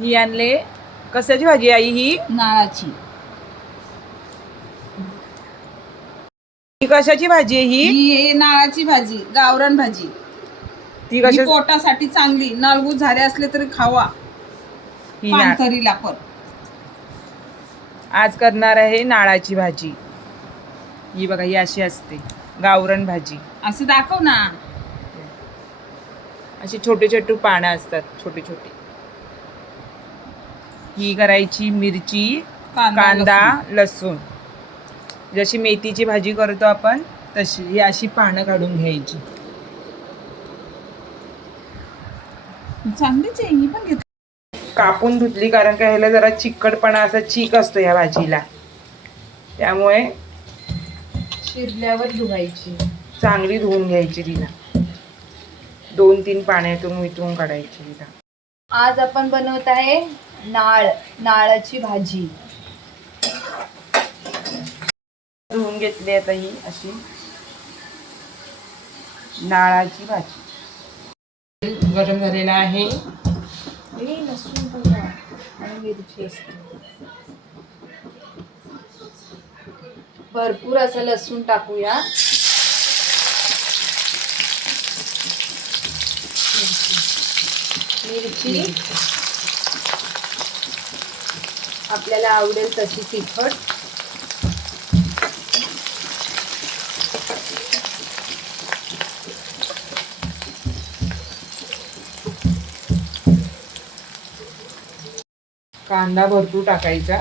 ही आणले कशाची भाजी आई? ही नाळाची. ही कशाची भाजी आहे? ही नाळाची भाजी, गावरान भाजी. ती कशा पोटासाठी चांगली. नळगू झाले असले तरी खावा. ही पानतरीला पण. आज करणार आहे नाळाची भाजी. ही बघा, ही अशी असते गावरान भाजी. असं दाखव ना. अशी छोटे छोटे पानं असतात, छोटे छोटे. ही करायची मिरची, कांदा, लसूण. जशी मेथीची भाजी करतो आपण तशी ही अशी पानं काढून घ्यायची. चांगलीच आहे. ही पण घेत. कापून धुतली, कारण का ह्याला जरा चिकटपणा, असा चीक असतो या भाजीला, त्यामुळे शिरल्यावर धुवायची. चांगली धुवून घ्यायची तिला. 2-3 पाण्यातून वितळून काढायची तिला. आज आपण बनवत आहे नाळाची भाजी. धुवून घेतली आता ही अशी नाळाची भाजी. गरम झालेला आहे. लसूण टाका आणि मिरची असते. भरपूर असं लसूण टाकूया. मिरची आपल्याला आवडेल तशी तिखट. कांदा भरपूर टाकायचा.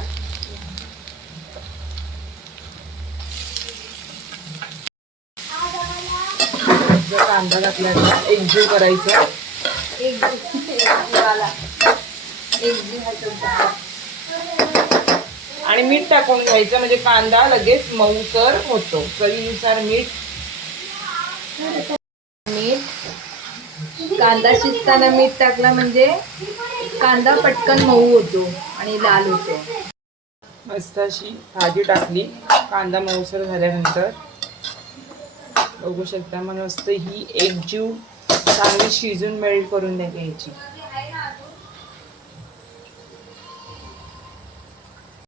कांदा घातल्याचा एकजीव करायचा. आणि मीठ टाकून घ्यायचं, म्हणजे कांदा लगेच मऊसर होतो. चवीनुसार मीठ. कांदा शिजताना मीठ टाकला म्हणजे कांदा पटकन मऊ होतो आणि लाल होतो. मस्त अशी भाजी टाकली. कांदा मऊसर झाल्यानंतर बघू शकता, मग मस्त ही एकजीव चांगली शिजून मेल्ट करून घ्यायची.